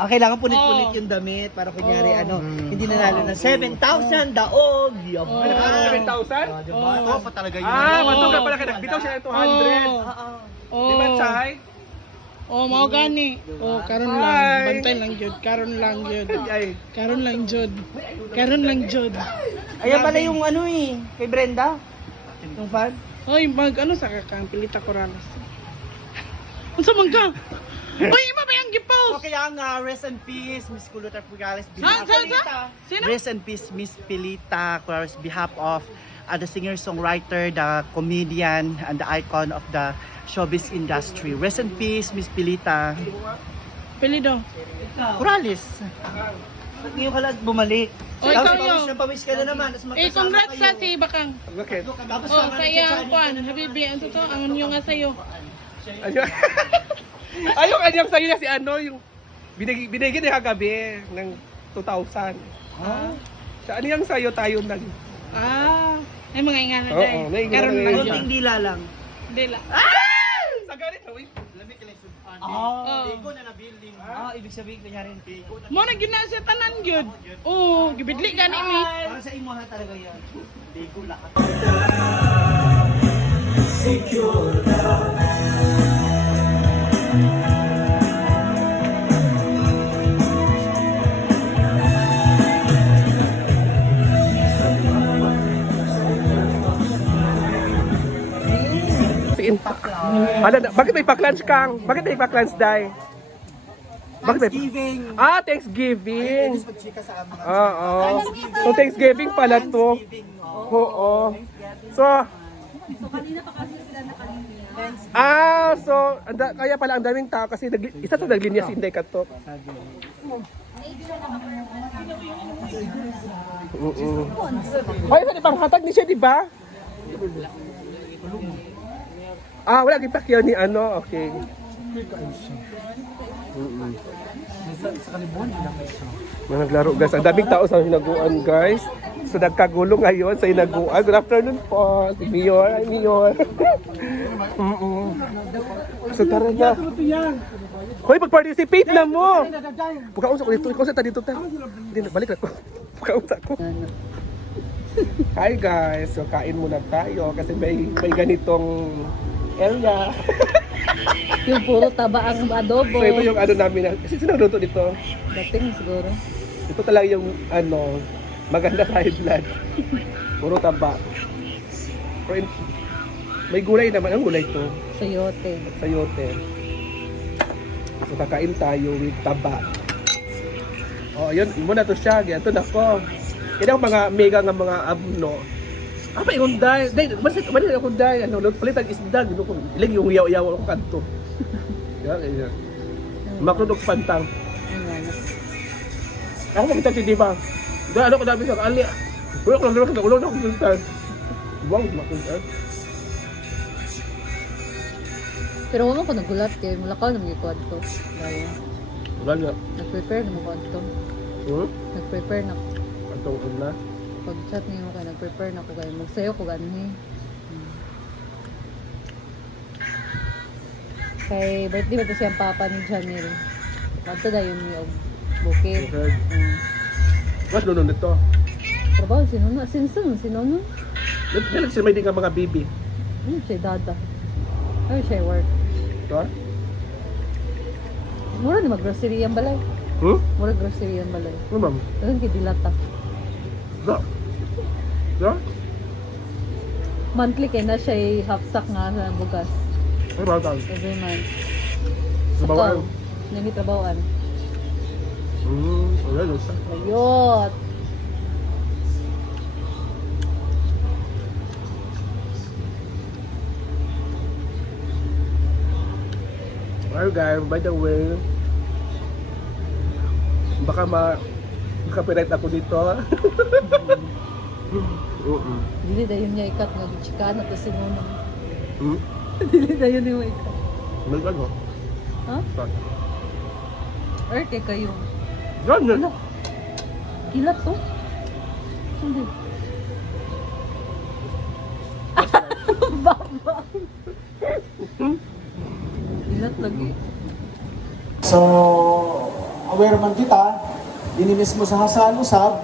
Ang kailangan punit-punit yung damit para kunyari ano, hindi nanalo ng 7,000 daog. Oo. Ano ka, 7,000? Ah, diba? Ito pa talaga yun. Ah, Oo. matuga pala ka. Nagbitaw siya ng 200. Oo. Ah, ah. Oh. Di ba, Chay? Oh, mao gani. Oh, karon lang, bantay lang jud, karon lang jud. Ay, Karon lang jud. Karon lang jud. Ayan pala yung ano eh, kay Brenda. Yung fan. Hoy, mag ano sa kakang pilita Corrales. Unsa man ka? Hoy, ima ba yung gipost? So kaya nga, rest in peace, Miss Kulota Pugales. Sa- sa- sa? Sino? Rest in peace, Miss Pilita Pugales, behalf of uh, the singer-songwriter, the comedian, and the icon of the showbiz industry. Rest in peace, Miss Pilita. Pilido. Pugales. Ba't ngayon ka lang bumalik? Oh, Tapos ikaw pawis yun. na pawis ka na naman. Tapos Eh, congrats sa si Bakang. bakit? Tapos Oh, sama sa ni iyang Chachani kwan, habibi, ano to? Ang unyo nga sa'yo. Ayun. Ayun, anyang sa'yo na si ano, yung binig, binigyan niya kagabi ng 2,000. Ah. Sa ano yung sa'yo tayo nag... Ah, ay mga ingana Oo, day. may ingana Karon day. lang. Konting dila lang. Di la. Sa ganit, uy. Ah, Oh. na na building. Ah, ibig sabihin kunyari hindi. Mo na gyud na siya tanan gyud. Oh, gibidli gani mi. Para sa imo ha talaga yan. Bigo lahat. Si Inta. Ano, bakit may pa-clunch kang? Bakit may pa-clunch, Day? Bakit may... Thanksgiving. Ah, Thanksgiving. Ay, magchika sa amin. Oo. So, Thanksgiving pala to. Oo. So, Ah, so anda, kaya pala ang daming tao kasi nagli, isa sa naglinya si Inday Katok. Oo. Ay, sa ibang hatag ni siya, di ba? Ah, wala gipakyaw ni ano, okay. Mm-mm. Mga naglaro guys, ang daming tao sa hinaguan guys. So nagkagulo ngayon sa hinaguan. Good afternoon po, si Mayor. Hi Mayor. Mm-mm. So tara na. Hoy, mag-participate na mo. Pagkausap ko dito, ikaw sa dito ta. Balik na ko. Pagkausap ko. Hi guys, so kain muna tayo kasi may may ganitong area. Yung puro taba ang adobo. So ito yung ano namin, na- kasi sino nagluto dito? Dating siguro. Ito talaga yung ano, maganda high blood. Puro taba. Pero in- may gulay naman. Ang gulay to? Sayote. Sayote. So kakain tayo with taba. Oh, yun muna to siya. Ganito na ko. Yan ang mga mega nga mga abno. Ah, pa yung day. Day, masit malit ako day. Ano, palit ang isda. Gino ko. Ilang yung yaw-yaw ako kanto. Yan, yan. Makrod og pantang. Ako makita si Diva. Dahil ano ko sabi sa kali. Wala ko lang sa ulo na akong pintan. Wow. Pero wala ko nagulat kay mulakaw na mga kwadto. Dahil Wala nga. nag-prepare na mo kwadto. Hmm? Nag-prepare na ko. Atong una. Pag chat niyo kay nag-prepare na ko kay magsayo ko ganin Hmm. Kay birthday ba to siyang papa ni Janil? Kwadto dahil yung yung bukit. Okay. Hmm. Mas nuno nito. Trabaho si Nuno. Sinsun si Nuno. Nalag sila may di nga mga bibi. Ano siya dada? Ano siya work? Ito? Mura ni mag-grocery ang balay. Hmm? Mura grocery ang balay. Ano ma'am? Doon kay dilata. Monthly kay na siya ay half sack nga sa bugas. Ay, mga tao. Every month. Trabahoan. Nami trabahoan. Hmm. Wala, no? sa- Ayot. Well guys, by the way, baka ma copyright ako dito. Oo. Dili dayon niya ikat nga gichika na to si Nuno. Hmm? Dili dayon niya ikat. Ano ano? Ha? Or kay kayo. Ganyan. Ano? Kilat to? Hindi. Baba. Kilat lagi. So, aware man kita, ini mismo sa Hasan Usab,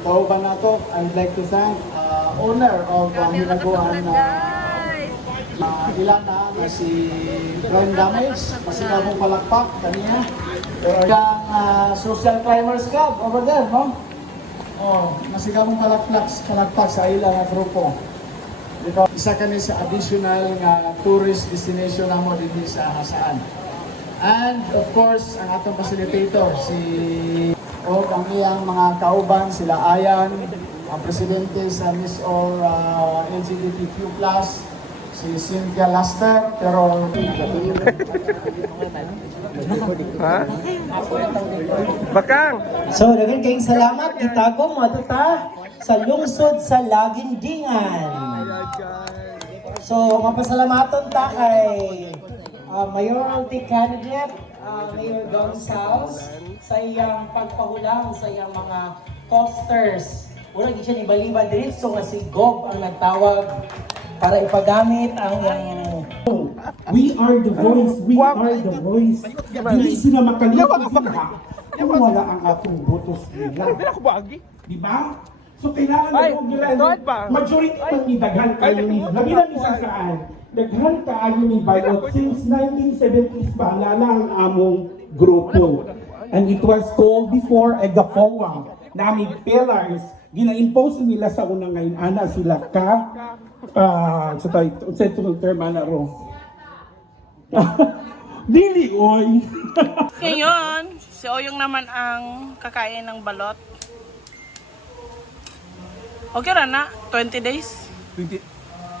kauban nato, I'd like to thank uh, owner of uh, Hinaguan na uh, Ilana na si Brian Damage, masika mong palakpak kanina. Yung uh, Social Climbers Club over there, no? Oh, masika mong palakpak, palakpak sa ila nga grupo. Because isa kani sa additional nga tourist destination namo dinhi sa Hasaan. And of course, ang atong facilitator, si o ang iyang mga kauban, sila Ayan, ang presidente sa Miss All uh, LGBTQ+, si Cynthia Laster, pero Ha? Bakang! So, dagan kayong salamat. Kita ko mo ta sa lungsod sa Lagindingan. So, mapasalamaton ta kay uh, mayoralty candidate, uh, Mayor Gonzales, sa iyang pagpahulang sa iyang mga posters. Una, di siya ni Baliba Diritso nga si Gob ang nagtawag para ipagamit ang iyang We are the voice, we are the voice. Hindi sila makalimutan sila kung wala ang atong botos nila. Hindi ako bagi. Di ba? So kailangan na kung nila, majority man ni daghan kayo ni, labi na sa saan, daghan kayo ni Bayot since 1970s pa, lala ang among grupo. And it was called before EGAFOA, nami pillars, gina-impose nila sa unang ngayon, ana sila ka, ah, sa tayo, sa itong term, ana ro. Dili, oy. Ngayon, si Oyong naman ang kakain ng balot. Okay ra na, 20 days. 20...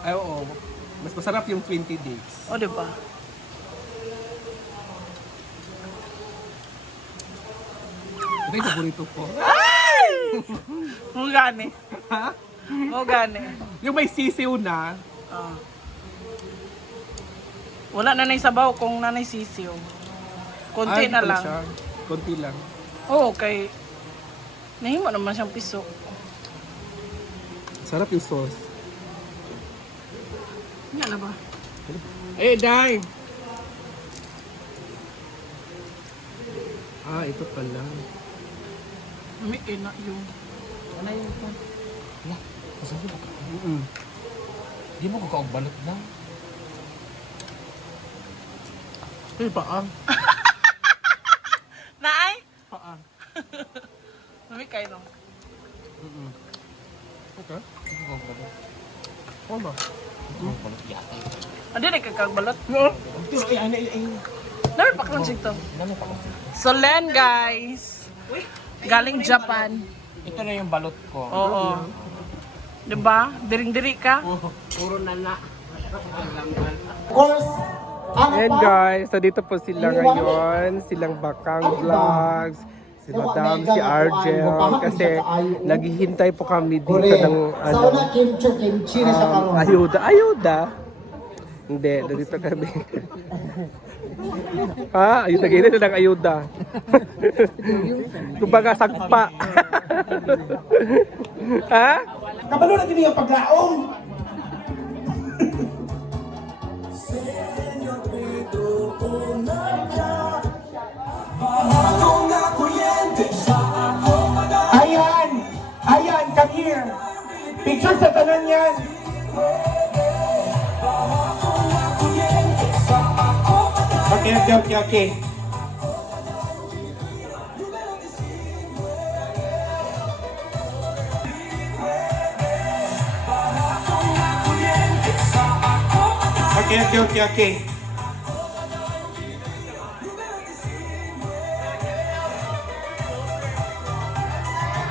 Ay, oo. Mas masarap yung 20 days. O, di ba? Ito yung paborito ko. Mo gani. Ha? Mo gani. Yung may sisiw na, Ah. Wala na sabaw kung nanay sisiw. Konti ay, na ito lang. siya. Konti lang. Oo, kay Nahimo naman siyang piso. Sarap yung sauce. Yan na ba? Eh, Day! Ah, ito pala. May ina yung... Ano yung... Mm-mm. Di mo ko kaugbalot na. Ay, paa. Naay? Paa. May kayo no? Mm-mm. Okay. Di mo ba? Kaugbalot yata. Adi na kagbalot. No. Ay, ay, ay, ay. Dami pa kung to. Ano? So, Len, guys. Galing Japan. Ito na yung balot ko. Oo. Diba? Diring-diri ka? Puro na na. of course, And guys, so dito po sila ngayon, silang Bakang Vlogs, si Madam, si Argel, kasi naghihintay po kami dito ng ano, um, ayuda, ayuda. Hindi, dito kami. ha? Ayuda, ganyan na lang ayuda. Kumbaga, sagpa. ha? Kabalo na din yung paglaong. Picture sa tanan yan! Okay, okay, okay, okay. Okay, okay, okay, okay.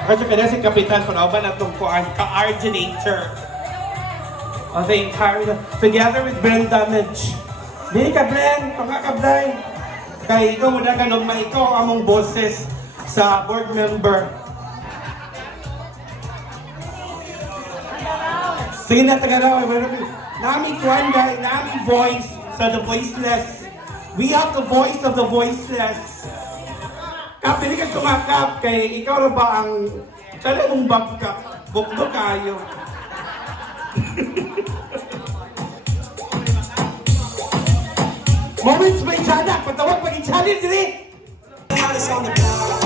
Kasi kada si Kapitan Panoban at itong kuan ka-originator of the entire, together with Brand Damage. Di ka, Brand, pagkakablay. Kay ikaw muna ka nung ikaw ang among boses sa board member. Sige na, Tagalaw. Nami kuan guy, nami voice sa the voiceless. We have the voice of the voiceless. Kap, hindi ka tumakap kay ikaw na ba ang sana mong babka. Bukdo kayo. Moments may tiyanak, patawag on the car.